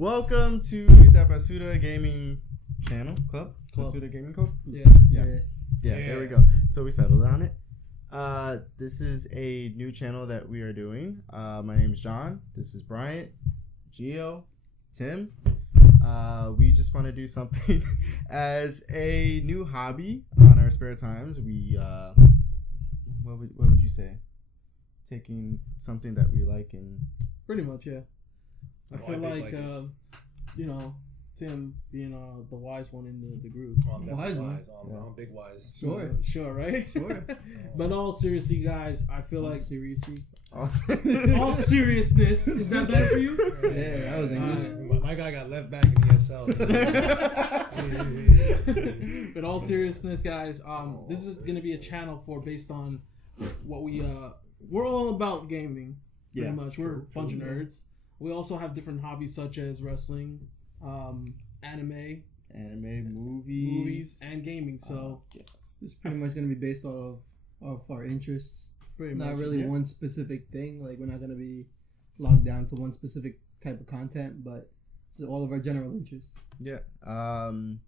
Welcome to the Basuda Gaming Channel Club. Basuda Gaming Club. Yeah. There we go. So we settled on it. This is a new channel that we are doing. My name is John. This is Bryant, Gio, Tim. We just want to do something as a new hobby on our spare times. We what would you say? Taking something that we like and pretty much, yeah. I feel like Tim being the wise one in the group. I'm wise one. I'm big wise. Sure, right? Sure. But all seriously, guys, I feel like all seriousness. Is that better for you? Yeah, that was English. My guy got left back in ESL. But all seriousness, guys, this is gonna be a channel based on what we're all about gaming. Pretty much, we're a bunch of nerds. We also have different hobbies such as wrestling, anime, movies, and gaming. So it's pretty much going to be based off our interests. Pretty not much, really one specific thing. Like, we're not going to be locked down to one specific type of content, but it's all of our general interests. Yeah. The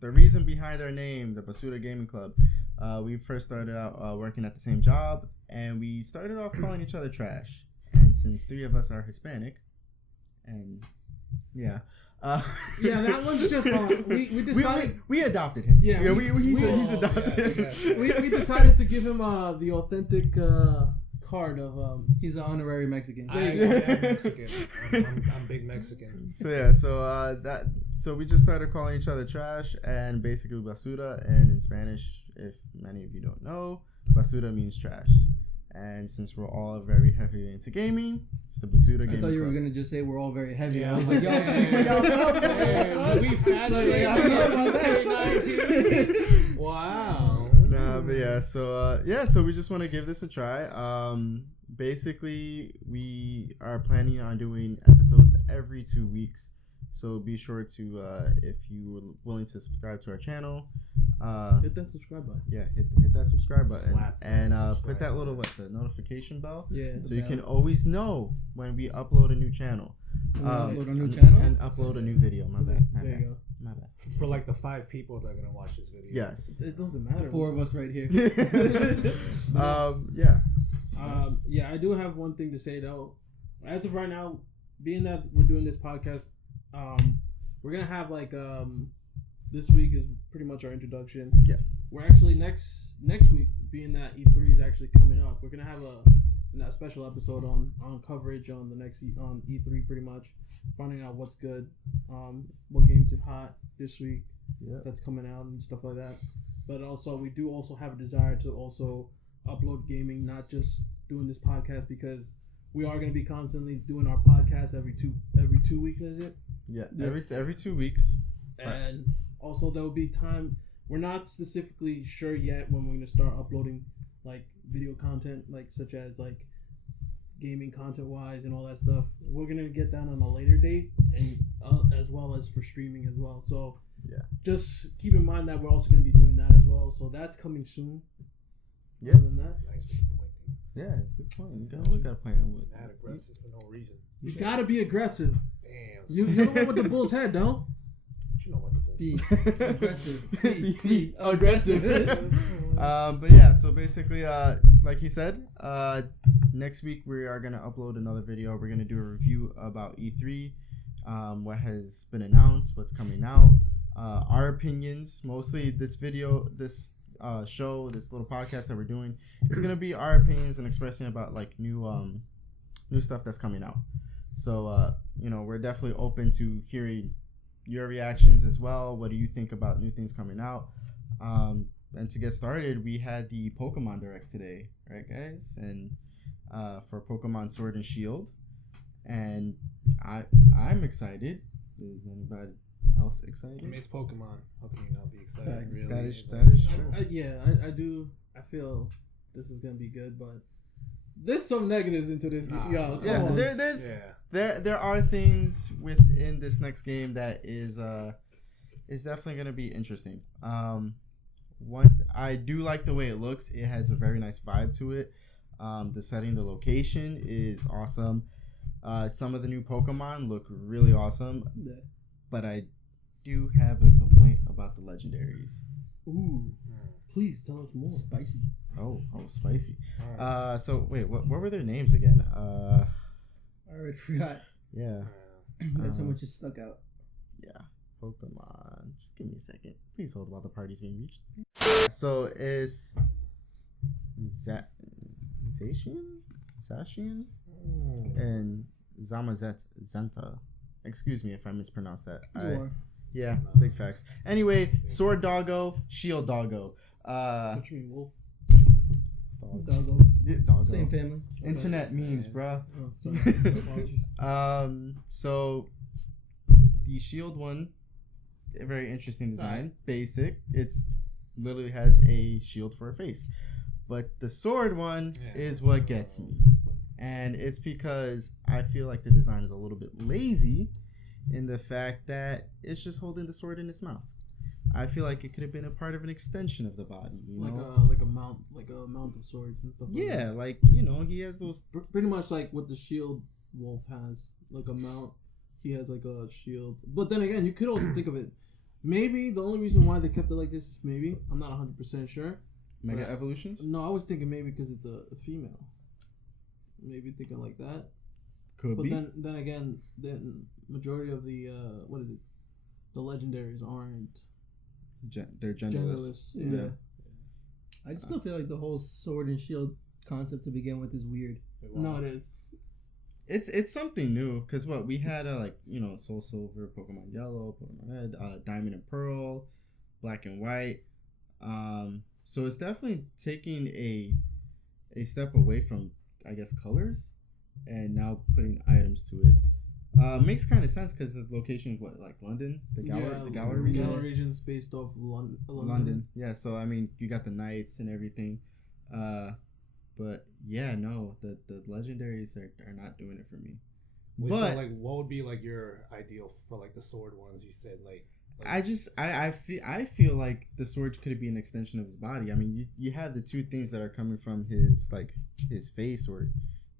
reason behind our name, the Basuda Gaming Club, we first started out working at the same job, and we started off calling each other trash. And since three of us are Hispanic, and that one's just we decided we adopted him. Yeah, he's adopted. We decided to give him the authentic card of he's an honorary Mexican. I'm Mexican. I'm big Mexican. So we just started calling each other trash, and basically Basuda, and in Spanish, if many of you don't know, Basuda means trash. And since we're all very heavily into gaming, it's the Basuda Gaming Club. I thought you were going to just say we're all very heavy. Yeah, I was like, yo, we've had shit. Wow. Nah, but so we just want to give this a try. Basically, we are planning on doing episodes every 2 weeks. So be sure to, if you are willing to subscribe to our channel, hit that subscribe button. Yeah, hit that subscribe button. And put that little the notification bell. Yeah. So you can always know when we upload a new channel. Upload a new channel? And upload a new video. My bad. There you go. My bad. For like the 5 people that are gonna watch this video. Yes. It doesn't matter. 4 of us right here. I do have one thing to say though. As of right now, being that we're doing this podcast, we're gonna have this week is pretty much our introduction. Yeah. We're actually next week, being that E3 is actually coming up, we're gonna have a special episode on coverage on the next on E3, pretty much finding out what's good, what games are hot this week that's coming out and stuff like that. But also we do also have a desire to also upload gaming, not just doing this podcast, because we are going to be constantly doing our podcast every two weeks, is it? Yeah, every 2 weeks. And also there will be time. We're not specifically sure yet when we're going to start uploading like video content, like such as like gaming content wise and all that stuff. We're going to get that on a later date, and as well as for streaming as well. So just keep in mind that we're also going to be doing that as well. So that's coming soon. Yeah. Other than that, Nice with the pointing. Yeah, good point. We got to plan with Not aggressive for no reason. you got to be aggressive. Damn. You know what the Bulls had, don't? You know what the Bulls. Be aggressive. Be aggressive. But yeah, so basically, like he said, next week we are gonna upload another video. We're gonna do a review about E3, what has been announced, what's coming out, our opinions. Mostly, this video, this show, this little podcast that we're doing, is gonna be our opinions and expressing about like new stuff that's coming out. So we're definitely open to hearing your reactions as well. What do you think about new things coming out? And to get started, we had the Pokemon Direct today, right, guys? And for Pokemon Sword and Shield, and I'm excited. Is anybody else excited? I mean, it's Pokemon. How can you not be excited? Really? That is true. I do. I feel this is gonna be good, but there's some negatives into this. There are things within this next game that is definitely gonna be interesting. I do like the way it looks. It has a very nice vibe to it. The setting, the location is awesome. Some of the new Pokemon look really awesome, Yeah. but I do have a complaint about the legendaries. Ooh, please tell us more. Spicy. Oh, spicy. Alright. So wait, what were their names again? I already forgot. Yeah, That's how much it stuck out. yeah, Pokemon. Just give me a second. Please hold while the party's being reached. So it's Zacian and Zenta. Excuse me if I mispronounced that. Yeah, big facts. Anyway, Sword Doggo, Shield Doggo. What you mean, Wolf? Dogs. Doggo. Yeah, Doggo. Same family. Internet memes, bruh. Oh, sorry. Apologies. So the Shield one, a very interesting design. Basic. It's literally has a shield for a face. But the sword one is what gets me. And it's because I feel like the design is a little bit lazy in the fact that it's just holding the sword in its mouth. I feel like it could have been a part of an extension of the body, you know? like a mount of swords and stuff. Yeah, like he has those. pretty much like what the shield wolf has, like a mount. He has like a shield. But then again, you could also think of it. Maybe the only reason why they kept it like this is maybe, I'm not 100% sure. Mega evolutions? No, I was thinking maybe because it's a female. Maybe thinking like that. Could But be. then again, the majority of the what is it? The legendaries aren't They're genderless. Yeah. I just still feel like the whole sword and shield concept to begin with is weird. No, it is. It's something new because what we had Soul Silver, Pokemon Yellow, Pokemon Red, Diamond and Pearl, Black and White. So it's definitely taking a step away from, I guess, colors, and now putting items to it. Makes kind of sense because the location is like London, the Galar region. Galar region's based off London. London, yeah. So I mean, you got the knights and everything, but yeah, no, the legendaries are not doing it for me. Wait, but so, like, what would be like your ideal for like the sword ones? You said like I feel like the sword could be an extension of his body. I mean, you have the two things that are coming from his face or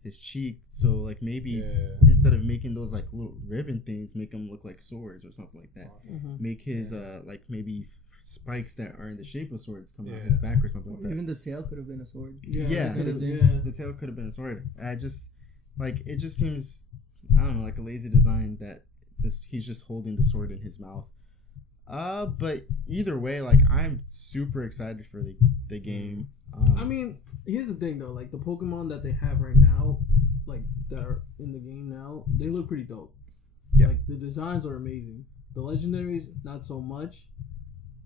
his cheek. So like maybe instead of making those like little ribbon things, make them look like swords or something like that. Mm-hmm. Make his like maybe spikes that are in the shape of swords coming out his back or something like that. Even the tail could have been a sword. The tail could have been a sword. I just it just seems, I don't know, like a lazy design that he's just holding the sword in his mouth. But either way, like I'm super excited for the game. I mean, here's the thing though, like the Pokemon that they have right now, like that are in the game now, they look pretty dope. Yeah. Like the designs are amazing. The legendaries, not so much.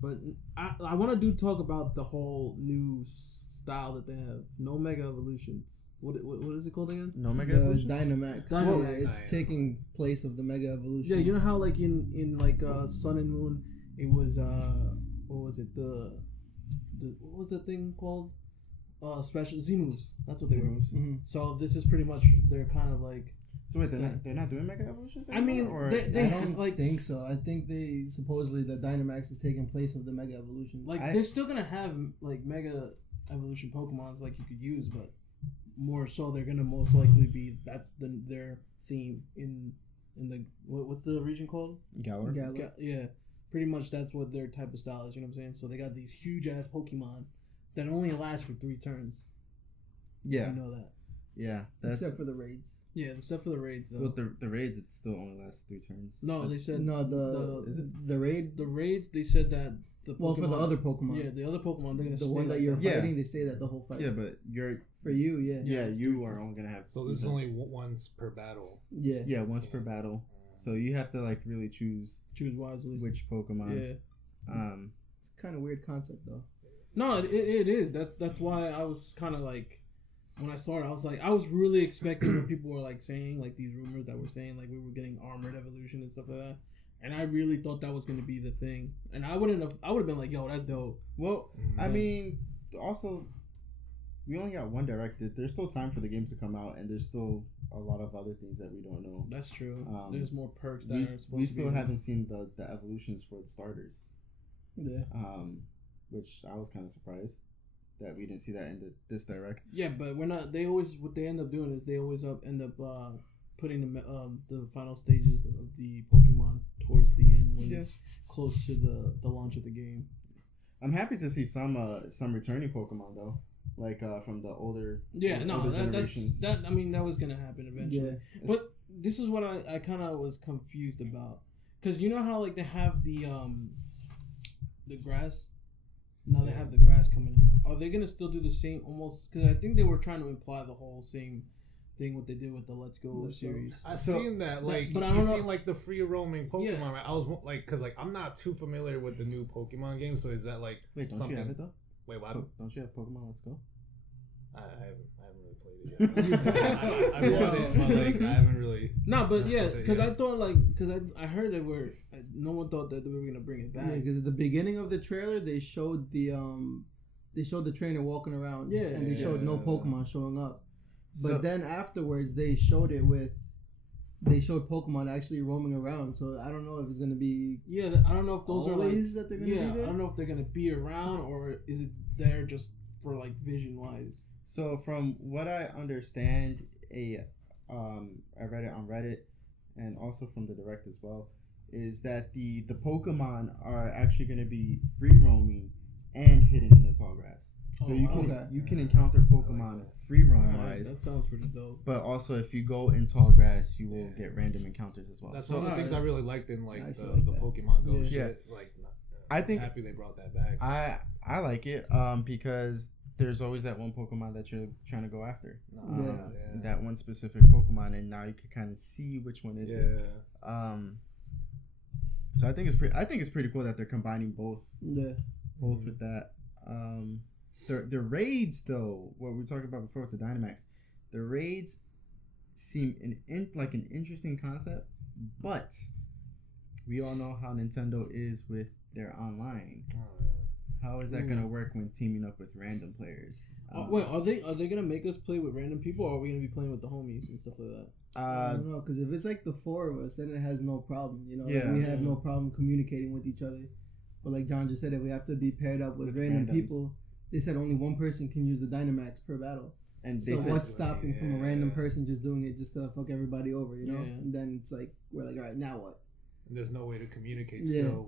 But I want to talk about the whole new style that they have. No Mega Evolutions. What is it called again? No Mega The Evolutions? Dynamax. Dynamax. Yeah, it's taking place of the Mega Evolution. Yeah, you know how like in like Sun and Moon, it was what was it the what was the thing called? Special Z moves. That's what they were. Mm-hmm. So this is pretty much they're kind of like. So wait, they're not doing Mega Evolutions I mean, or they I don't like think so. I think they supposedly the Dynamax is taking place of the Mega Evolution. like they're still gonna have like Mega Evolution Pokemons like you could use, but more so they're gonna most likely be their theme in the what's the region called? Galar. Yeah, pretty much that's what their type of style is. You know what I'm saying? So they got these huge ass Pokemon that only last for 3 turns. Yeah, You know that. yeah. That's except for the raids. Yeah, except for the raids though. well, the raids. It still only lasts 3 turns. No, they said No, is it? the raid. the raids. They said that the Well, for the other Pokemon. Yeah, the other Pokemon they're gonna The stay one that like you're Yeah. fighting, they say that the whole fight. Yeah, but you're For you, you are only gonna have. so there's only once per battle. yeah. Yeah, once per battle. So you have to like really choose wisely. which Pokemon. Yeah. It's kind of weird concept though. No, it is. That's why I was kind of like, when I saw it, I was like, I was really expecting what people were like saying, like these rumors that were saying like we were getting armored evolution and stuff like that, and I really thought that was gonna be the thing, and I would have been like, yo, that's dope. Well, I mean, also, we only got one directed. There's still time for the game to come out, and there's still a lot of other things that we don't know. That's true. There's more perks that We, are supposed we to still be haven't seen the evolutions for the starters. Yeah. Which I was kind of surprised that we didn't see that in this direct. Yeah, but we're not. They always what they end up doing is they always end up putting the final stages of the Pokemon towards the end when it's close to the launch of the game. I'm happy to see some returning Pokemon though, like from the older generations. I mean, that was gonna happen eventually. Yeah. But this is what I kind of was confused about, because you know how like they have the grass. Now they have the grass coming out. Are they gonna still do the same almost? Because I think they were trying to imply the whole same thing what they did with the Let's Go series. I seen that, like, but I don't know. Seen like the free roaming Pokemon. Right? I was like, because like I'm not too familiar with the new Pokemon game, so is that like don't you have it though? Wait, what? Don't you have Pokemon Let's Go? I haven't really played it yet. I bought it, but like I haven't really. No, but yeah, because I thought I heard that no one thought that they were gonna bring it back. Yeah, because at the beginning of the trailer they showed the trainer walking around. Yeah, and they showed no Pokemon showing up. But then afterwards they showed Pokemon actually roaming around. So I don't know if it's gonna be. Yeah, I don't know if those are like that they're gonna be there. I don't know if they're gonna be around or is it there just for like vision wise. So from what I understand, I read it on Reddit, and also from the direct as well, is that the Pokemon are actually going to be free roaming and hidden in the tall grass. So you can encounter Pokemon free roam wise. That sounds pretty dope. But also, if you go in tall grass, you will get random encounters as well. That's one of the things I really liked in like the Pokemon Go shit. Like, I think happy they brought that back. I like it because there's always that one Pokemon that you're trying to go after. That one specific Pokemon, and now you can kind of see which one is it. So I think it's pretty cool that they're combining both. Yeah. Both with that. The raids though, what we were talking about before with the Dynamax, the raids seem like an interesting concept, but we all know how Nintendo is with their online. How is that gonna work when teaming up with random players? Wait, are they gonna make us play with random people, or are we gonna be playing with the homies and stuff like that? I don't know, because if it's like the four of us, then it has no problem. You know, like we have no problem communicating with each other. But like John just said, if we have to be paired up with random people, they said only one person can use the Dynamax per battle. And so what's stopping from a random person just doing it just to fuck everybody over? You know, and then it's like we're like, all right, now what? There's no way to communicate still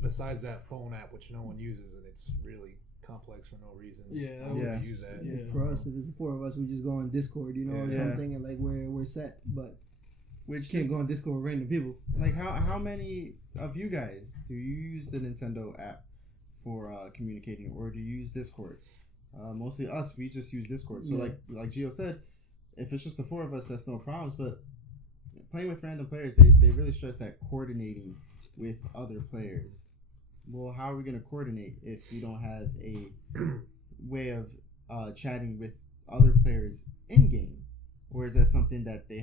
besides that phone app, which no one uses, and it's really complex for no reason. Use that. Yeah. For us, if it's the four of us, we just go on Discord, you know, or something, and like we're set. But we can't go on Discord with random people. Like how many of you guys do you use the Nintendo app for communicating, or do you use Discord? Mostly us. We just use Discord. So like Gio said, if it's just the four of us, that's no problems. But playing with random players, they really stress that coordinating with other players. Well, how are we going to coordinate if we don't have a way of chatting with other players in game? Or is that something that they're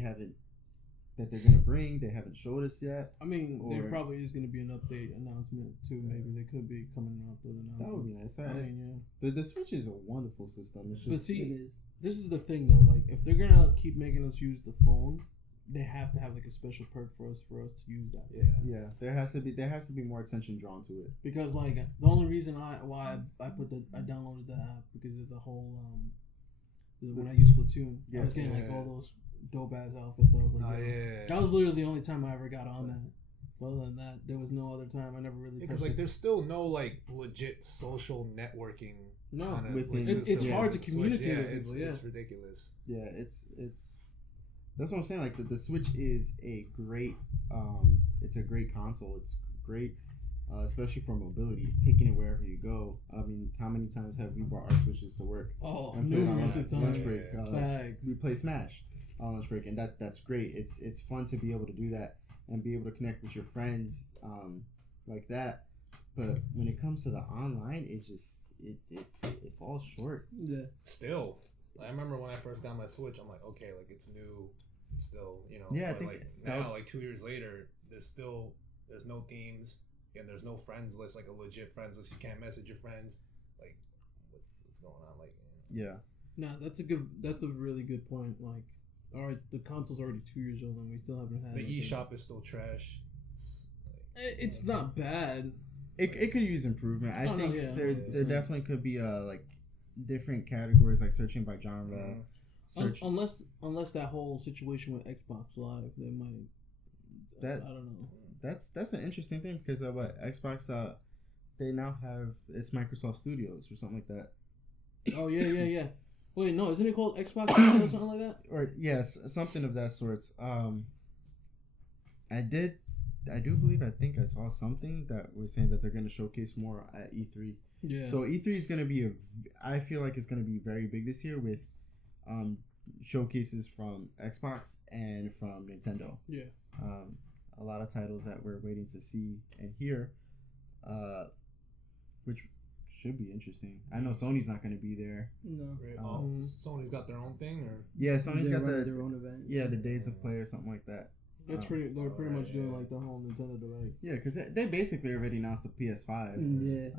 going to bring? They haven't showed us yet. I mean, there probably is going to be an update announcement too. Maybe they could be coming out with an announcement. That would be nice. I mean, the Switch is a wonderful system. It's just, but see, this is the thing though. Like, if they're gonna keep making us use the phone, they have to have like a special perk for us to use that. Yeah. There has to be more attention drawn to it. Because like the only reason I downloaded the app because of the whole when I used Splatoon, I was getting like all those dope ass outfits. I was like, that was literally the only time I ever got on that. Other than that, there was no other time. I never really. Because like, there's still no like legit social networking. No, kind of, it's hard to communicate with people. It's ridiculous. Yeah, it's. That's what I'm saying. Like the Switch is a great, it's a great console. It's great, especially for mobility, taking it wherever you go. I mean, how many times have we brought our Switches to work? Oh, numerous times. Lunch break. We play Smash on lunch break, and that's great. It's fun to be able to do that and be able to connect with your friends like that. But when it comes to the online, it just it falls short. Yeah. Still, I remember when I first got my Switch, I'm like, okay, like it's new. Still, you know, I think like now, like 2 years later, there's no themes and there's no friends list, like a legit friends list. You can't message your friends. Like, what's going on? Like, No, that's a really good point. Like, all right, the console's already 2 years old and we still haven't had the eShop is still trash. It's not bad. It could use improvement. I think there definitely could be like different categories, like searching by genre. search. Unless that whole situation with Xbox Live, they might. I don't know. That's an interesting thing because what Xbox they now have it's Microsoft Studios or something like that. Oh yeah. Wait, no, isn't it called Xbox Studios or something like that? Or yes, something of that sort. I do believe I think I saw something that was saying that they're going to showcase more at E3. Yeah. So E3 is going to be I feel like it's going to be very big this year with showcases from Xbox and from Nintendo. Yeah. A lot of titles that we're waiting to see and hear, which should be interesting. I know Sony's not going to be there. No. Sony's got their own thing, or yeah, Sony's got their own event. Yeah, the Days of Play or something like that. They're pretty much doing like the whole Nintendo Direct. Yeah, because they basically already announced the PS5. Yeah.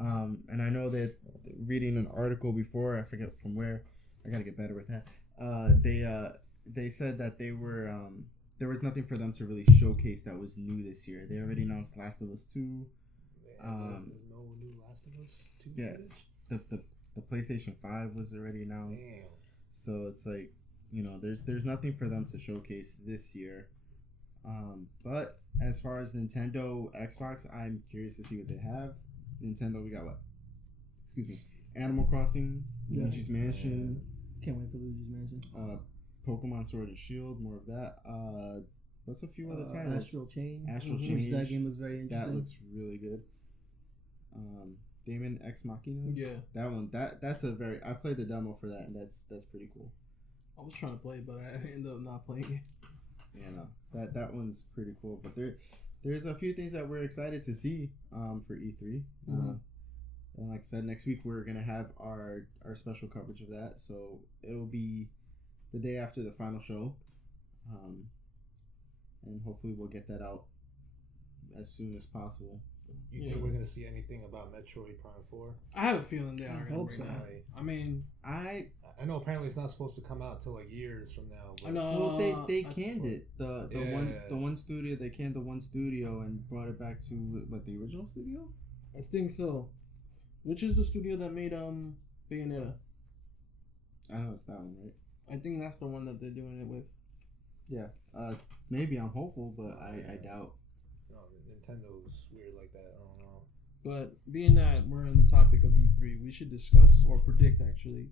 And I know that reading an article before, I forget from where, I gotta get better with that. They said that they were there was nothing for them to really showcase that was new this year. They already announced Last of Us 2. there's no new Last of Us 2 Yeah, footage? the PlayStation 5 was already announced. Damn. So it's like, there's nothing for them to showcase this year. But as far as Nintendo, Xbox, I'm curious to see what they have. Nintendo, we got what? Excuse me. Animal Crossing, Luigi's Mansion. Can't wait for Luigi's Mansion. Pokemon Sword and Shield, more of that. What's a few other titles? Astral Chain. Change. That game looks very interesting. That looks really good. Daemon Ex Machina. Yeah. That one. That's a very. I played the demo for that, and that's pretty cool. I was trying to play it, but I ended up not playing it. Yeah, no, that one's pretty cool. But there's a few things that we're excited to see for E3. And like I said, next week we're gonna have our special coverage of that. So it'll be the day after the final show, and hopefully we'll get that out as soon as possible. You think we're gonna see anything about Metroid Prime 4? I have a feeling they are gonna hope bring so. that. I mean, I know apparently it's not supposed to come out till like years from now. But I know. Well, they canned it. The one studio, they canned the one studio and brought it back to what, the original studio? I think so. Which is the studio that made Bayonetta? I know it's that one, right? I think that's the one that they're doing it with. Yeah. Maybe I'm hopeful, but I doubt. No, Nintendo's weird like that. I don't know. But being that we're on the topic of E3, we should discuss or predict actually.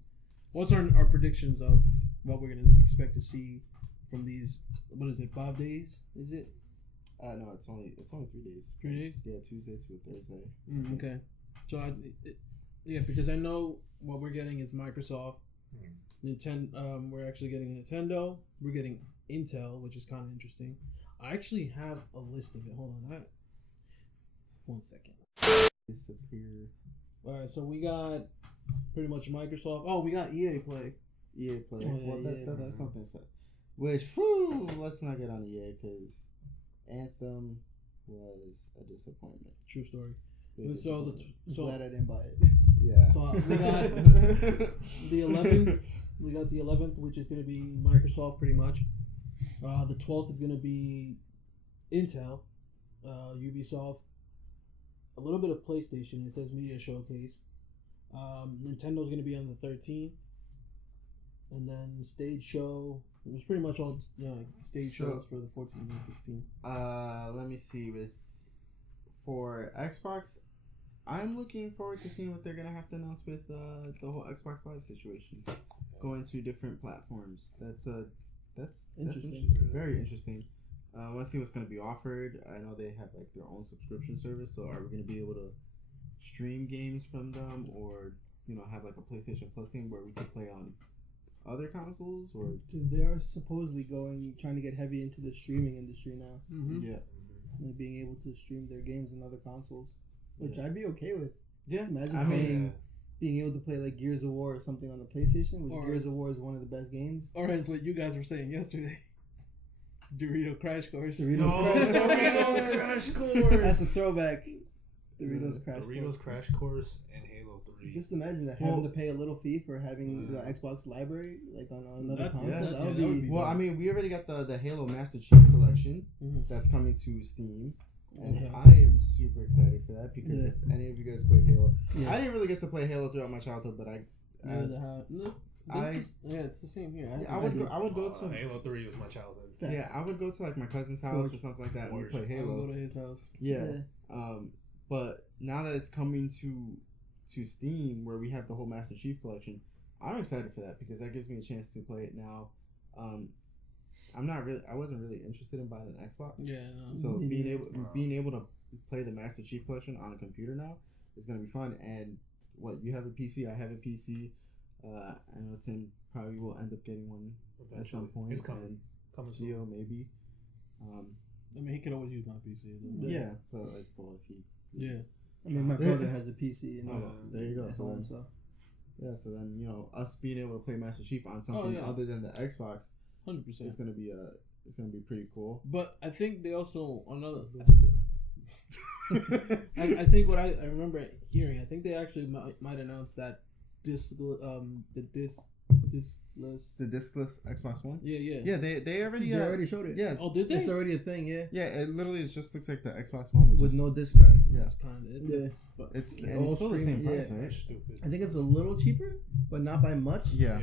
What's our predictions of what we're gonna expect to see from these? What is it? 5 days? Is it? No, it's only 3 days. 3 days? Yeah, Tuesday to Thursday. Okay. So because I know what we're getting is Microsoft, Nintendo. We're actually getting Nintendo. We're getting Intel, which is kind of interesting. I actually have a list of it. Hold on, 1 second. Disappear. All right, so we got pretty much Microsoft. Oh, we got EA Play. EA Play. Oh, yeah, Well, EA that's Play. something. Which, let's not get on EA because Anthem was a disappointment. True story. Big So disappointment. Glad I didn't buy it. Yeah. So we got the 11th. We got the 11th, which is going to be Microsoft pretty much. The 12th is going to be Intel, Ubisoft, a little bit of PlayStation. It says Media Showcase. Nintendo's going to be on the 13th. And then Stage Show. It was pretty much all stage shows for the 14th and 15th. Let me see. For Xbox, I'm looking forward to seeing what they're gonna have to announce with the whole Xbox Live situation, going to different platforms. That's Interesting. very interesting. I want to see what's gonna be offered. I know they have like their own subscription service. So are we gonna be able to stream games from them, or have like a PlayStation Plus thing where we can play on other consoles, or Because they are supposedly trying to get heavy into the streaming industry now. yeah. Like being able to stream their games on other consoles, which I'd be okay with. Yeah, Just imagine I mean, being able to play like Gears of War or something on the PlayStation, which Or Gears it's- of War is one of the best games. Or as what you guys were saying yesterday, Dorito Crash Course. Doritos Crash Course. That's a throwback. Doritos Crash Doritos Course. Crash Course and Halo 3. Just imagine that, having to pay a little fee for having the Xbox library like on another That- console. yeah, that would that would be. be- well, I mean, we already got the Halo Master Chief Collection that's coming to Steam. And Okay. I am super excited for that because if any of you guys played Halo, Yeah. I didn't really get to play Halo throughout my childhood, but I It's the same here. I would go to Halo 3 was my childhood. Yeah, I would go to like my cousin's house or something like that and we play Halo. I would go to his house. Yeah. But now that it's coming to Steam where we have the whole Master Chief collection, I'm excited for that because that gives me a chance to play it now. I wasn't really interested in buying an Xbox. Yeah. No. So being able to play the Master Chief collection on a computer now is gonna be fun. And you have a PC, I have a PC. I know Tim probably will end up getting one eventually. At some point. It's coming. Gio maybe. I mean, he could always use my PC. Yeah, but if he. Yeah. I mean, my brother has a PC. There you go. So then us being able to play Master Chief on something other than the Xbox, 100%, it's gonna be pretty cool. But I think they also I think what I remember hearing, I think they actually might announce that the discless Xbox One. Yeah. They already showed it. Yeah. Oh, did they? It's already a thing. Yeah. Yeah. It literally just looks like the Xbox One with no disc drive. Yeah. That's kind of it. Yeah. It's still the same price, right? Stupid. I think it's a little cheaper, but not by much. Yeah.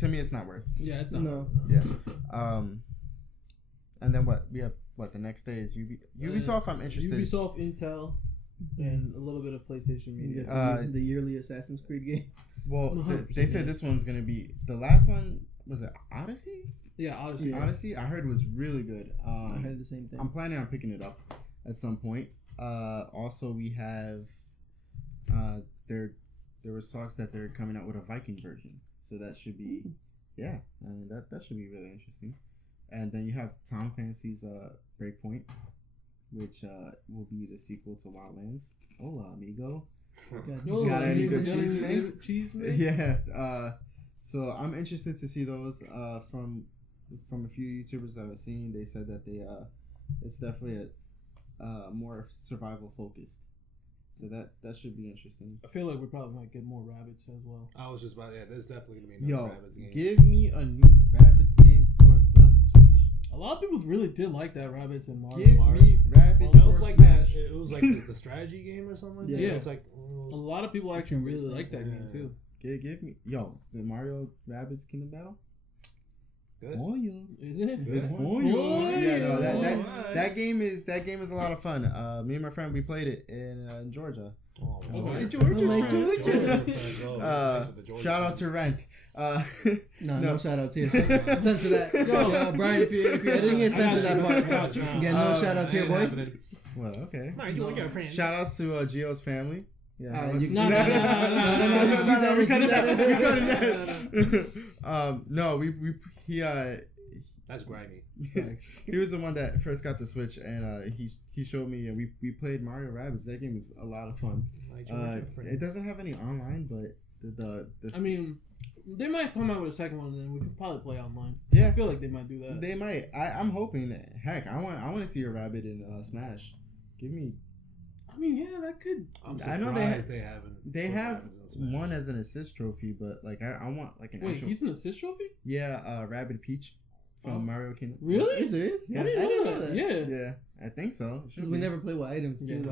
To me, it's not worth. Yeah, it's not. No. Yeah. And then we have the next day is Ubisoft. I'm interested. Ubisoft, Intel, and a little bit of PlayStation Media. The yearly Assassin's Creed game. Well, they said this one's gonna be the last one. Was it Odyssey? Yeah, Odyssey. Odyssey. I heard was really good. I heard the same thing. I'm planning on picking it up at some point. Also, we have there was talks that they're coming out with a Viking version, so that should be that should be really interesting. And then you have Tom Clancy's Breakpoint, which will be the sequel to Wildlands. Hola, amigo. Got any good cheese, man? Yeah. So I'm interested to see those from a few YouTubers that I've seen. They said that it's definitely a more survival focused. So that should be interesting. I feel like we probably might get more rabbits as well. I was just about there's definitely gonna be another rabbits game. Give me a new rabbits game for the Switch. A lot of people really did like that rabbits and Mario. Give me rabbits. It was like that. It was like the strategy game or something. Yeah. It was like a lot of people actually really like that game too. Give me the Mario Rabbids Kingdom Battle. Good. For you. Isn't it? It's for you. Yeah, no, that game is a lot of fun. Me and my friend, we played it in Georgia. Oh, Georgia. Shout out to Rent. No shout outs here. Censor that. Yo, Brian, if you're editing it, censor that part. Again, no shout outs here, boy. Well, okay. No, you're friends. Shout outs to Gio's family. Yeah. No. No, he That's grimy. He was the one that first got the Switch, and he showed me, and we played Mario Rabbids. That game is a lot of fun. It doesn't have any online, but the I mean, they might come out with a second one, and then we could probably play online. Yeah, I feel like they might do that. They might. I'm hoping that. Heck, I want to see a Rabbit in Smash. Give me. I mean, yeah, that could. I'm surprised they haven't. They have one as an assist trophy, but like I want like an. Wait, he's an assist trophy? Yeah, Rabbid Peach from Mario Kingdom. Really? Are you serious? Yeah. I didn't know that. Yeah, I think so. Because we never play with items too.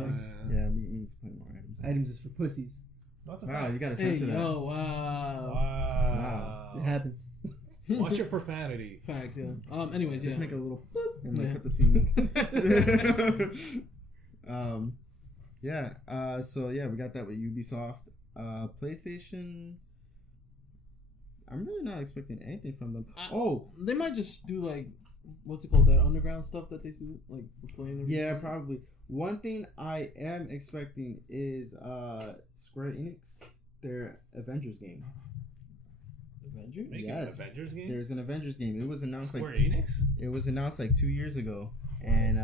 Yeah, we need to play more items. Items is for pussies. Wow, you gotta censor that. Oh, wow. It happens. Watch your profanity. Fact, yeah. Anyways, just make a little boop and put the scene. So we got that with Ubisoft. PlayStation, I'm really not expecting anything from them. They might just do like, what's it called, that underground stuff that they do, like for playing. Yeah, probably. One thing I am expecting is Square Enix, their Avengers game. Avengers? Making an Avengers game? There's an Avengers game. It was announced Square Enix? It was announced like 2 years ago, and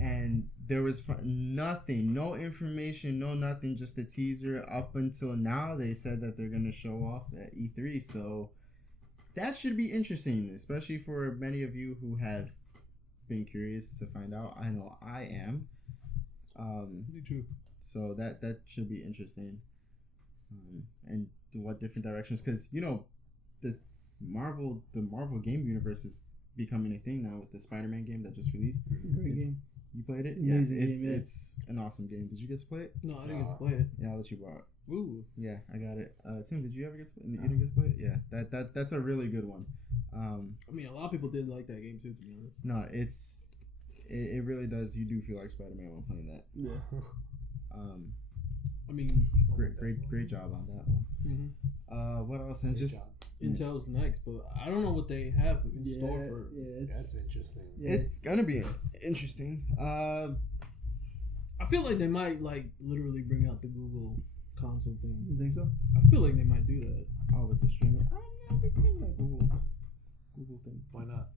and there was nothing, no information, no nothing, just a teaser. Up until now, they said that they're gonna show off at E3, so that should be interesting, especially for many of you who have been curious to find out. I know I am. Me too. So that should be interesting, and what different directions, because the Marvel game universe is becoming a thing now with the Spider-Man game that just released. Great game. You played it? Amazing game. Yeah. It's an awesome game. Did you get to play it? No, I didn't get to play it. Yeah, I'll let you borrow it. Ooh. Yeah, I got it. Tim, did you ever get to you didn't get to play it? Yeah, that's a really good one. I mean, a lot of people did like that game too, to be honest. No, it really does. You do feel like Spider-Man when playing that. Yeah. I mean, great job on that one. Mm-hmm. What else? And just Intel's next, but I don't know what they have in store for. Yeah, that's interesting. Yeah. It's gonna be interesting. I feel like they might like literally bring out the Google console thing. You think so? I feel like they might do that. Oh, with the streaming. I'm not a big fan of that Google thing. Why not?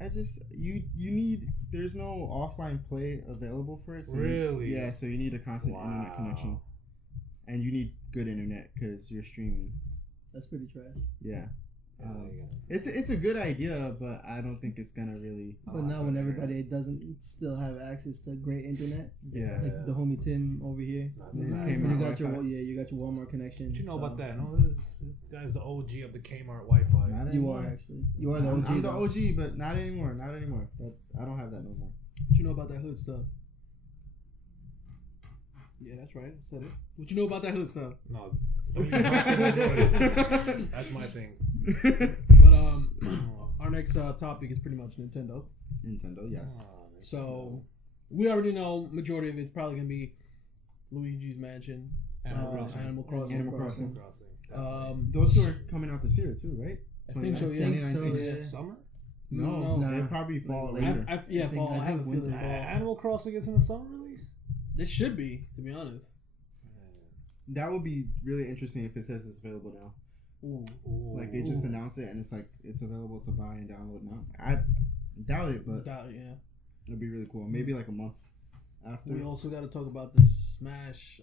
I just you need. There's no offline play available for it. So really? Yeah. So you need a constant internet connection, and you need good internet because you're streaming. That's pretty trash. Yeah. It's a good idea, but I don't think it's gonna really. But now when everybody doesn't still have access to great internet, like the homie Tim over here, you got your Walmart connection. What you know about that? No, this guy's the OG of the Kmart Wi-Fi. You are actually. You are the OG. I'm the OG, but not anymore. Not anymore. I don't have that no more. What you know about that hood stuff? Yeah, that's right. I said it. What you know about that hood stuff? No. That's my thing. But our next topic is pretty much Nintendo. Nintendo, yes. So we already know majority of it's probably gonna be Luigi's Mansion, Animal Crossing. Those two are coming out this year too, right? I think so. Yeah. 2019. Summer? No, they probably fall later. Fall. I have a feeling fall. Animal Crossing is in the summer release. This should be, to be honest. That would be really interesting if it says it's available now. Ooh. Like they just announced it and it's like it's available to buy and download now. I doubt it, but it'd be really cool. Maybe like a month after. We also got to talk about the Smash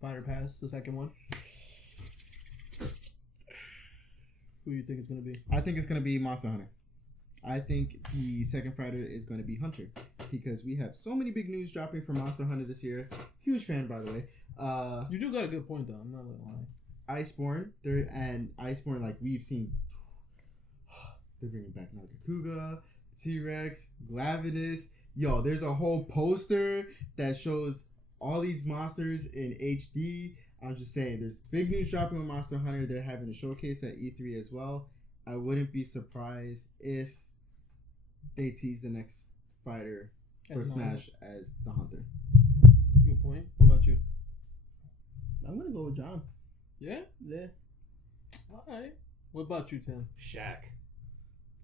Fighter Pass, the second one. Who do you think it's gonna be? I think it's gonna be Monster Hunter. I think the second fighter is going to be Hunter because we have so many big news dropping for Monster Hunter this year. Huge fan, by the way. You do got a good point, though. I'm not gonna lie. Iceborne, like we've seen, they're bringing back Nargacuga, T-Rex, Glavenus. Yo, there's a whole poster that shows all these monsters in HD. I'm just saying, there's big news dropping with Monster Hunter. They're having a showcase at E3 as well. I wouldn't be surprised if they tease the next fighter for Smash as the Hunter. That's a good point. What about you? I'm gonna go with John. Yeah? Yeah. Alright. What about you, Tim? Shaq.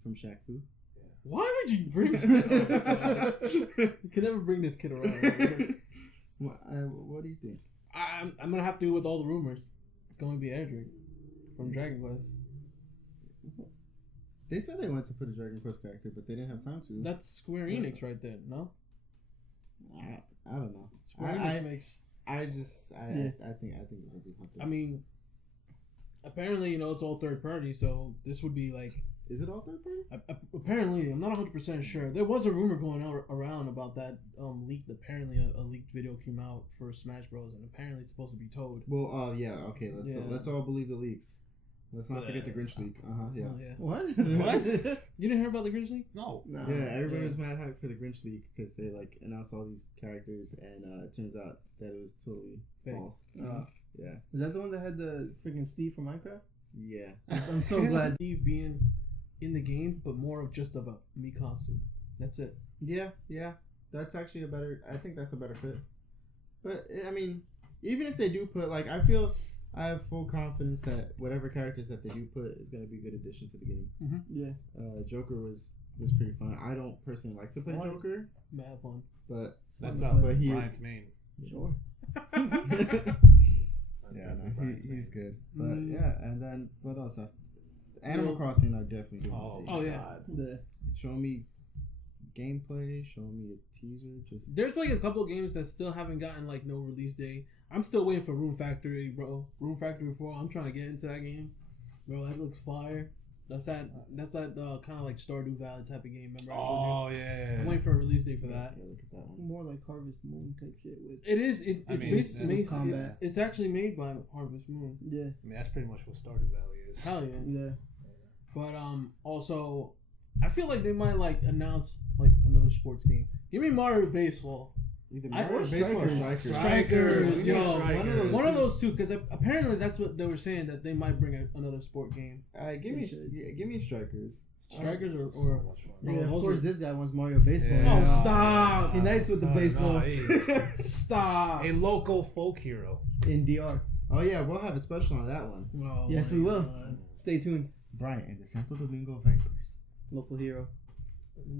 From Shaq Fu. Yeah. Why would you bring You can never bring this kid around. What do you think? I'm gonna have to go with all the rumors. It's going to be Edric from Dragon Quest. They said they wanted to put a Dragon Quest character, but they didn't have time to. That's Square Enix right there, no? I don't know. Square Enix makes. I think it would be Hunter. I mean, apparently, it's all third party, so this would be like. Is it all third party? Apparently, I'm not 100% sure. There was a rumor going around about that leaked. Apparently, a leaked video came out for Smash Bros. And apparently, it's supposed to be Toad. Well, yeah, okay. Let's all believe the leaks. Let's not forget the Grinch leak. Yeah. Oh, yeah. What? You didn't hear about the Grinch leak? No. Yeah, everybody was mad hyped for the Grinch leak because they announced all these characters, and it turns out that it was totally false. Yeah. Is that the one that had the freaking Steve from Minecraft? Yeah. I'm so glad. Steve being in the game, but more of just of a me costume. That's it. Yeah. That's actually I think that's a better fit. But I mean, even if they do put I have full confidence that whatever characters that they do put is going to be good addition to the game. Mm-hmm. Yeah. Joker was pretty fun. I don't personally like to play Joker. Mad fun. But that's Ryan's main. Sure. He's good. But yeah, and then what else? Animal Crossing, I definitely going to see. Oh yeah. Show me gameplay. Show me a teaser. There's a couple games that still haven't gotten no release date. I'm still waiting for Room Factory, bro. Room Factory 4. I'm trying to get into that game, bro. That looks fire. That's that kind of like Stardew Valley type of game. Remember? Yeah. I'm waiting for a release date for that. Yeah, look at that one. More like Harvest Moon type shit with. It is. It's combat. It's actually made by Harvest Moon. Yeah. I mean, that's pretty much what Stardew Valley is. Hell yeah. Yeah. But also, I feel like they might announce another sports game. Give me Mario Baseball. Either I- Mario or Baseball or Strikers. Strikers. Strikers, yo. Strikers. One of those two, because apparently that's what they were saying, that they might bring another sport game. Give me Strikers. Strikers or So much fun. Bro, Yeah, of those course, are- this guy wants Mario Baseball. Yeah. Oh, stop! He nice with the baseball Stop! A local folk hero. in DR. Oh yeah, we'll have a special on that one. Oh, Yes, my we will. God. Stay tuned. Brian and the Santo Domingo Vipers. Local hero.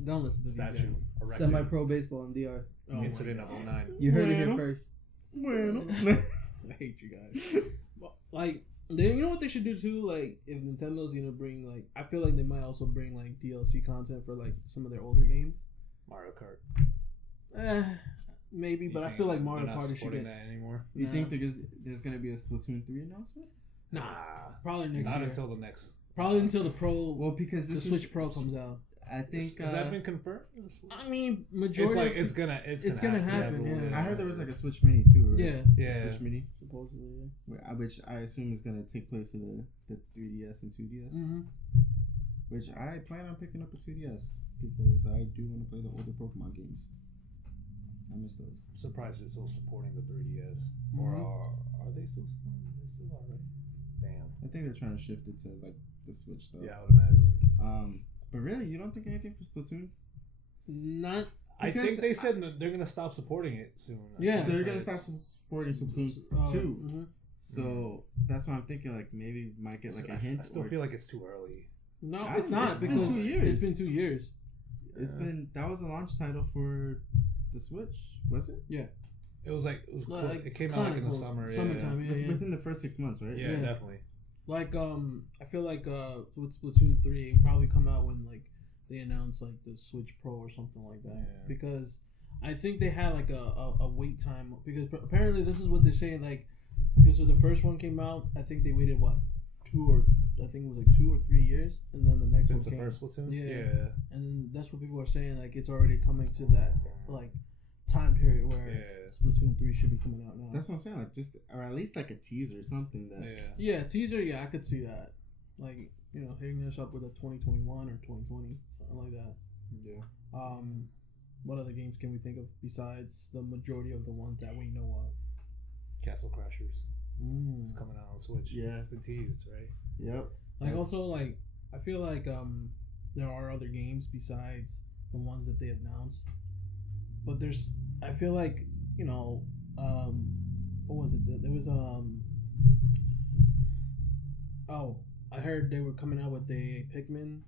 Don't listen to these Statue. guys. Erected. Semi-pro baseball in DR. Oh, my Incident of God. 09. You heard it here Bueno. first. Bueno. I hate you guys. Like, you know what they should do too? Like, if Nintendo's gonna bring, like, I feel like they might also bring like DLC content for like some of their older games. Mario Kart. Maybe, but You I think feel like they're Mario not Party should supporting get. that anymore. You Nah. think there's gonna be a Splatoon 3 announcement? Nah, probably next Not year. until the next. Probably until the Pro, Well, because the this Switch Pro comes out. I think Has that been confirmed? I mean, It's majority. like of- it's gonna gonna happen, yeah. I heard there was like a Switch Mini too. Right? yeah, Yeah. Switch Mini, supposedly. Yeah. which I assume is gonna take place in the 3DS and 2DS. Mm-hmm. Which I plan on picking up a 2DS because I do want to play the older Pokemon games. I miss those. I'm surprised it's still supporting the 3DS. Or are they still supporting it? It's still alright. Damn. I think they're trying to shift it to like the Switch though. Yeah, I would imagine. But really, you don't think anything for Splatoon? Not. I Because think they said that they're gonna stop supporting it soon. Yeah. They're It's- gonna start supporting Splatoon 2. Mhm. So that's why I'm thinking like maybe we might get like a hint. I still or- feel like it's too early. No, I it's don't- not it's been because 2 years. It's been 2 years. It's been that was a launch title for the Switch, was it? It was like it was. No, Close. like, It came out kinda like in the close. summer. Summertime, yeah. Within the first 6 months, right? Yeah, Yeah. definitely. Like I feel like with Splatoon 3 it probably come out when like they announced like the Switch Pro or something like that. Yeah. Because I think they had like a wait time, because apparently this is what they're saying, like, because so the first one came out, I think they waited what 2 or 3 years, and then the next Since one the came. first Splatoon. Yeah. And that's what people are saying, like it's already coming to that like time period where Yeah. Splatoon 3 should be coming out now. That's what I'm saying. Like just or at least like a teaser, something that. Yeah. Yeah, teaser. Yeah, I could see that. Like, you know, hitting us up with a 2021 or 2020, something like that. Yeah. What other games can we think of besides the majority of the ones that we know of? Castle Crashers. It's coming out on Switch. Yeah. It's been teased, right? Yep. Like also, like I feel like there are other games besides the ones that they announced, but I feel like, you know, what was it? There was oh, I heard they were coming out with a Pikmin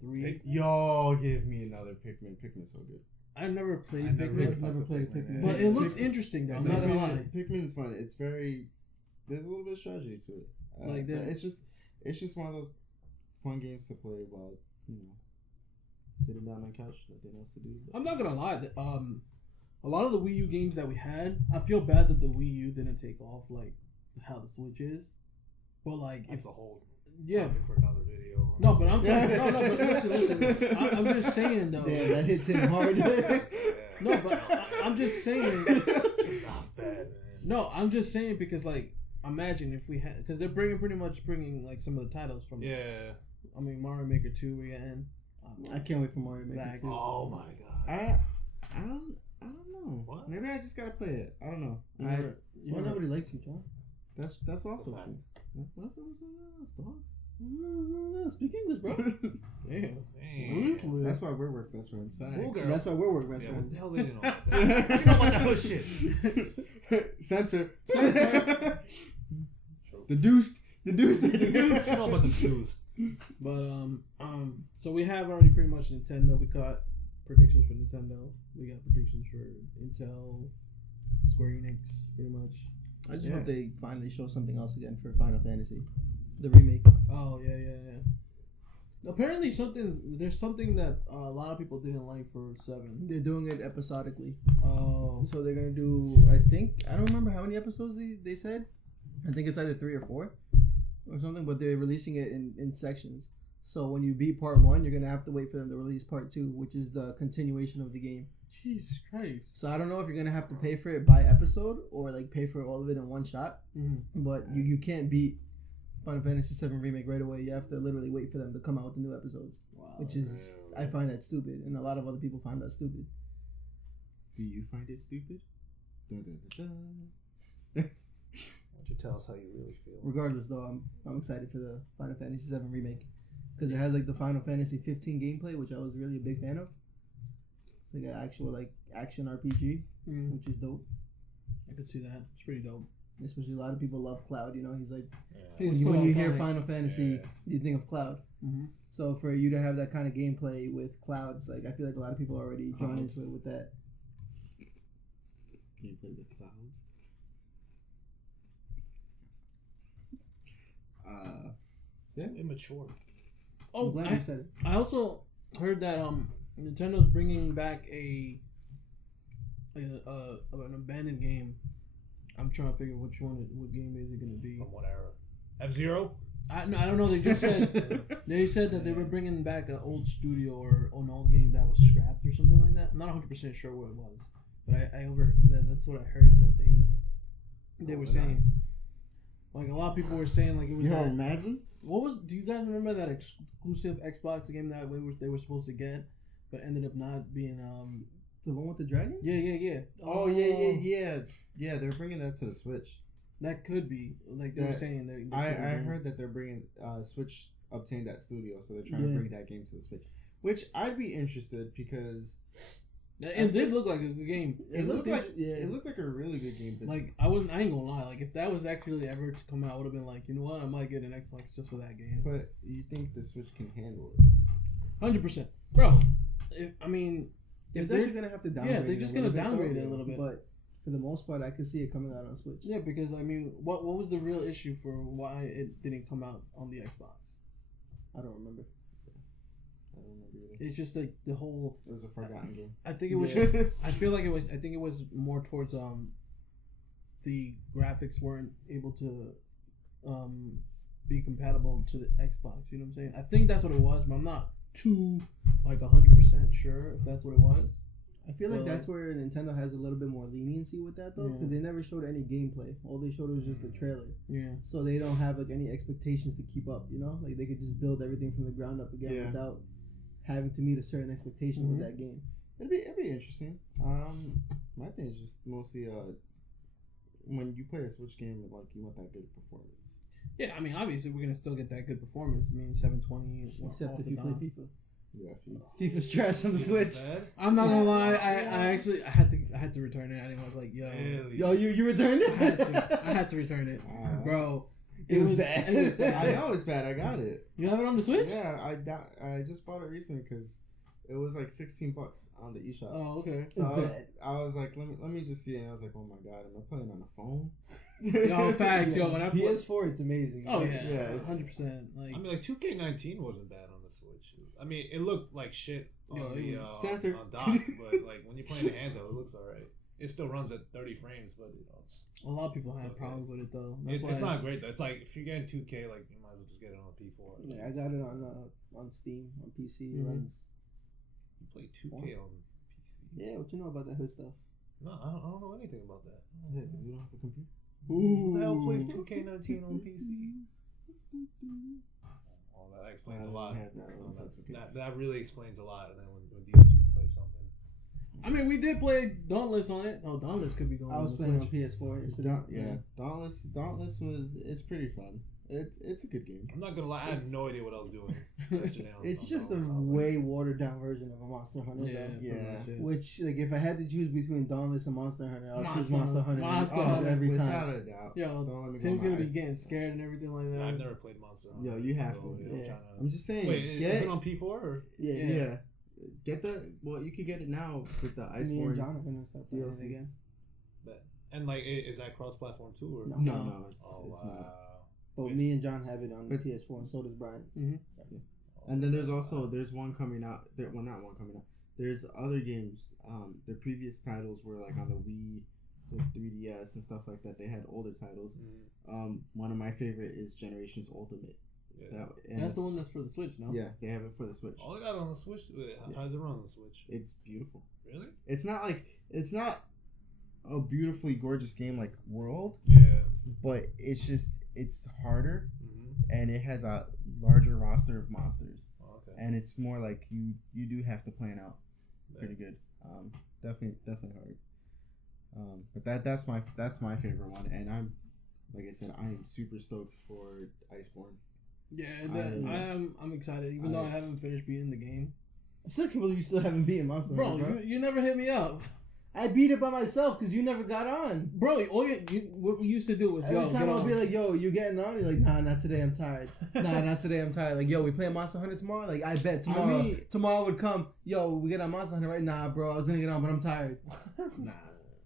3. Yo, give me another Pikmin. Pikmin's so good. I've never played I never Pikmin, really never fucked played with Pikmin. but it looks Pikmin- interesting though. I'm not gonna lie. Pikmin's fun. It's very. There's a little bit of strategy to it. Like but that- it's just one of those fun games to play while sitting down on the couch, nothing else to do. I'm not gonna lie. A lot of the Wii U games that we had, I feel bad that the Wii U didn't take off like how the Switch is. But like, It's a whole yeah. topic for another video. No, but I'm talking. No, but listen. I'm just saying though. Damn, that hits him hard. Yeah. No, but I'm just saying. Not bad, man. No, I'm just saying because like, imagine if we had, because they're pretty much bringing like some of the titles from. Yeah. I mean, Mario Maker 2 we're getting. I can't wait for Mario Maker Back. 2. Oh my god. I don't know. What? Maybe I just gotta play it. I don't know. That's why nobody likes you, John. That's also Fact. true. What if it was dogs? Speak English, bro. Damn. Dang. That's why we're work best friends. Cool girl. That's why we're work best Yeah, what friends. the hell they didn't know about that? What you know about that bullshit? Censor. Censor. The deuced. I don't know about the shoes. But so we have already pretty much Nintendo. We got predictions for Nintendo. We got predictions for Intel, Square Enix, pretty much. I just hope they finally show something else again for Final Fantasy, the remake. Oh yeah. Apparently there's something that a lot of people didn't like for 7. They're doing it episodically. Oh. So they're gonna do, I don't remember how many episodes they said. I think it's either 3 or 4 or something, but they're releasing it in sections. So when you beat part 1, you're gonna have to wait for them to release part 2, which is the continuation of the game. Jesus Christ. So I don't know if you're gonna have to pay for it by episode or like pay for all of it in one shot. Mm-hmm. But you can't beat Final Fantasy VII Remake right away. You have to literally wait for them to come out with the new episodes, Wow. which is, I find that stupid, and a lot of other people find that stupid. Do you find it stupid? Dun, dun, dun, dun. Why don't you tell us how you really feel? Regardless, though, I'm excited for the Final Fantasy VII remake because it has like the Final Fantasy 15 gameplay, which I was really a big fan of. It's like an actual like action RPG, which is dope. I could see that. It's pretty dope. Especially a lot of people love Cloud. You know, he's like Yeah. when you hear iconic. Final Fantasy, you think of Cloud. Mm-hmm. So for you to have that kind of gameplay with Clouds, like I feel like a lot of people are already joined Clouds. into it with that. Gameplay with clouds. So immature. I'm Oh, glad you said it. I also heard that Nintendo's bringing back an abandoned game. I'm trying to figure what game is it going to be. From what era? F-Zero? I don't know. They just said that they were bringing back an old studio or an old game that was scrapped or something like that. I'm not 100% sure what it was, but that's what I heard that they were saying. Like a lot of people were saying, like it was. Imagine. Do you guys remember that exclusive Xbox game that they were supposed to get, but ended up not being The one with the dragon? Yeah. Oh yeah. They're bringing that to the Switch. That could be like they were saying. I heard that they're bringing Switch obtained that studio, so they're trying to bring that game to the Switch. Which I'd be interested because it did look like a good game. it looked like a really good game. Like I ain't gonna lie. Like if that was actually ever to come out, I would have been like, you know what, I might get an Xbox just for that game. But you think the Switch can handle it? 100%, bro. If they're gonna have to downgrade. Yeah, they're just gonna downgrade it a little bit. But for the most part, I could see it coming out on Switch. Yeah, because I mean, what was the real issue for why it didn't come out on the Xbox? I don't remember. Either. It's just like the whole. It was a forgotten game. I think it was. I feel like it was. I think it was more towards the graphics weren't able to be compatible to the Xbox. You know what I'm saying? I think that's what it was, but I'm not too like 100% sure if that's what it was. I feel like that's where Nintendo has a little bit more leniency with that though, because they never showed any gameplay. All they showed was just a trailer. Yeah. So they don't have like any expectations to keep up. You know, like they could just build everything from the ground up again without having to meet a certain expectation with that game. It'd be interesting. My thing is just mostly when you play a Switch game, like you want that good performance. Yeah, I mean, obviously we're gonna still get that good performance. I mean, 720. Except if you play FIFA. Yeah, FIFA's trash on the Switch. I'm not gonna lie. I actually had to return it. I was like, yo, you returned it. I had to return it, bro. It was bad. It was bad. I know it's bad. I got it. You have it on the Switch? Yeah, I just bought it recently because it was like $16 on the eShop. Oh, okay. So I was like, let me just see it. And I was like, oh my god, am I playing on a phone? Yo, facts, yo. When I PS4, it's amazing. Oh yeah, it's 100%. Like I mean, like 2K19 wasn't bad on the Switch. I mean, it looked like shit on censored. on dock, but like when you're playing the handheld, it looks alright. It still runs at 30 frames, but it's a lot of people have problems with it though. It's not great though. It's like if you're getting 2K, like you might as well just get it on P4. Yeah, I got it on Steam on PC. Mm-hmm. Runs. You play 2K on PC? Yeah, what you know about that hood stuff? No, I don't know anything about that. Yeah, because we don't have a computer. Who the hell plays 2K19 on PC? Oh, that explains a lot. That really explains a lot. And then when these two play something. I mean, we did play Dauntless on it. Oh, Dauntless could be going. I was playing on PS4 yesterday. Dauntless it's pretty fun. It's a good game. I'm not gonna lie, I had no idea what I was doing yesterday. It's just a way watered down version of a Monster Hunter. Yeah. Which, like, if I had to choose between Dauntless and Monster Hunter, I'll choose Monster Hunter every time. Without a doubt. Yo, Tim's gonna be getting scared and everything like that. I've never played Monster Hunter. Yo, you have to. Yeah. I'm just saying. Wait, is it on P4 or? Yeah. Get you could get it now with the Iceborne. Me and John are gonna start playing it again. And like, is that cross-platform too? Or? No, it's not. But me and John have it on PS4, and so does Brian. Mm-hmm. Yeah. And then there's one coming out. Not one coming out. There's other games. Their previous titles were like on the Wii, the 3DS, and stuff like that. They had older titles. Mm-hmm. One of my favorite is Generations Ultimate. Yeah. That's the one that's for the Switch, no? Yeah, they have it for the Switch. Oh, they got it on the Switch. How does it run on the Switch? It's beautiful. Really? It's not a beautifully gorgeous game like World. Yeah. But it's harder, and it has a larger roster of monsters. Oh, okay. And it's more like you do have to plan out pretty good. definitely hard. But that's my favorite one, and like I said, I am super stoked for Iceborne. Yeah, I'm excited, even though I haven't finished beating the game. I still can't believe you still haven't beaten Monster Hunter, bro. You never hit me up. I beat it by myself because you never got on. Bro, what we used to do was, every time I'll be like, yo, you getting on? You're like, nah, not today, I'm tired. Nah, not today, I'm tired. Like, yo, we playing Monster Hunter tomorrow? Like, I bet tomorrow would come. Yo, we get on Monster Hunter, right? Nah, bro, I was gonna get on, but I'm tired. Nah.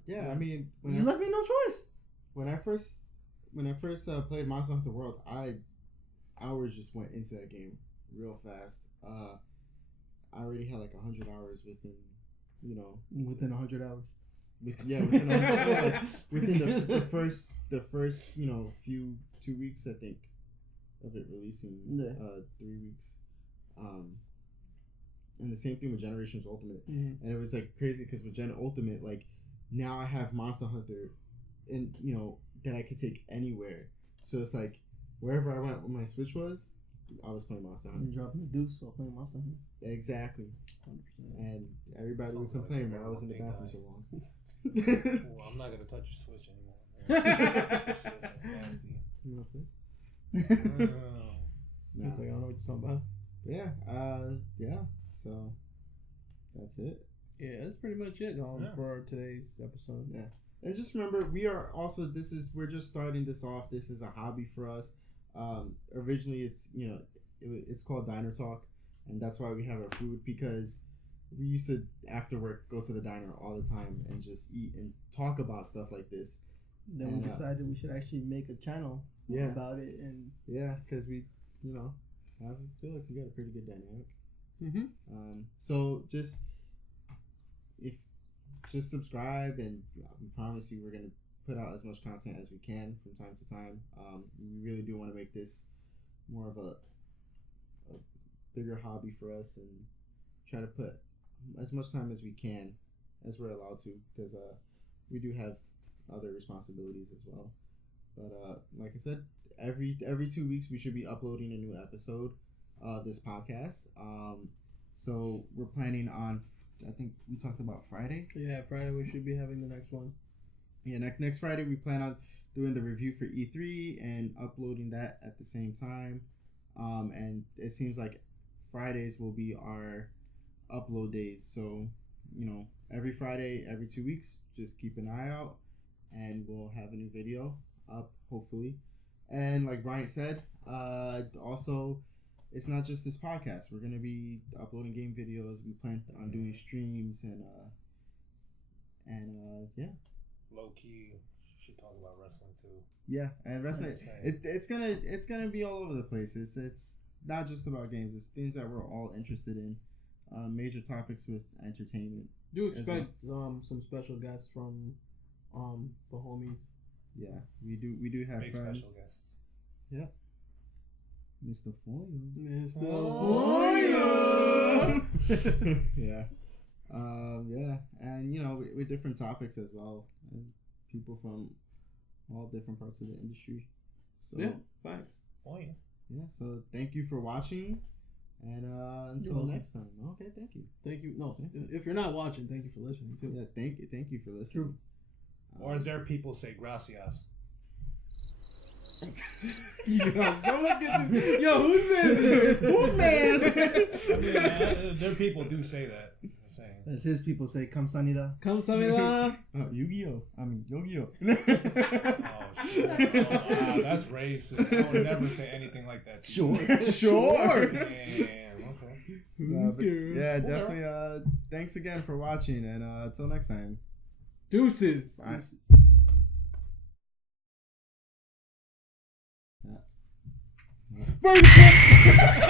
Yeah, I mean, you left me no choice. When I first played Monster Hunter World, hours just went into that game real fast. I already had like 100 hours within 100 hours. Within 100 hours. Within the first few 2 weeks, I think, of it releasing. 3 weeks. And the same thing with Generations Ultimate. Mm-hmm. And it was like crazy because with Gen Ultimate, like now I have Monster Hunter, and that I could take anywhere. So it's like wherever I went, when my Switch was, I was playing Monster Hunter. You're dropping the deuce while playing Monster Hunter. Exactly. 100%. And everybody would complain when I was in the bathroom so long. Well, I'm not gonna touch your Switch anymore. That's nasty. You know what? He's like, I don't know what you're talking about. Yeah. So that's it. Yeah, that's pretty much it for today's episode. Yeah. And just remember, we're just starting this off. This is a hobby for us. Originally it's called Diner Talk, and that's why we have our food, because we used to after work go to the diner all the time and just eat and talk about stuff like this. Then we decided we should actually make a channel about it, and because we I feel like we got a pretty good dynamic. So just subscribe, and we promise you we're gonna put out as much content as we can from time to time. We really do want to make this more of a bigger hobby for us, and try to put as much time as we can, as we're allowed to, because we do have other responsibilities as well. But like I said, every 2 weeks we should be uploading a new episode of this podcast. So we're planning on, I think we talked about Friday. Yeah, Friday we should be having the next one. Yeah, next Friday we plan on doing the review for E3 and uploading that at the same time. And it seems like Fridays will be our upload days. So, every Friday, every 2 weeks, just keep an eye out, and we'll have a new video up, hopefully. And like Bryant said, also, it's not just this podcast. We're going to be uploading game videos. We plan on doing streams and yeah. Low key, should talk about wrestling too. Yeah, and wrestling, it's gonna be all over the place. It's not just about games. It's things that we're all interested in. Major topics with entertainment. Do expect some special guests from the homies. Yeah, we do have big friends. Special guests. Yeah. Mr. Mr. Foyo. Yeah. Yeah, and with different topics as well, and people from all different parts of the industry. So yeah, thanks. Oh yeah. Yeah. So thank you for watching, and until next time. Okay, thank you. Thank you. No, if you're not watching, thank you for listening too. Yeah, thank you for listening. True. Or as their people say, gracias. Someone get this. Yo, whose man is this? Whose man? I mean, their people do say that. As his people say, kamsanida. Kamsamida. Yu-Gi-Oh! I mean, Yu-Gi-Oh! Oh, shit. Wow, that's racist. I would never say anything like that. Sure. Damn, okay. Yeah, definitely. Thanks again for watching, and until next time. Deuces. Bye. Deuces.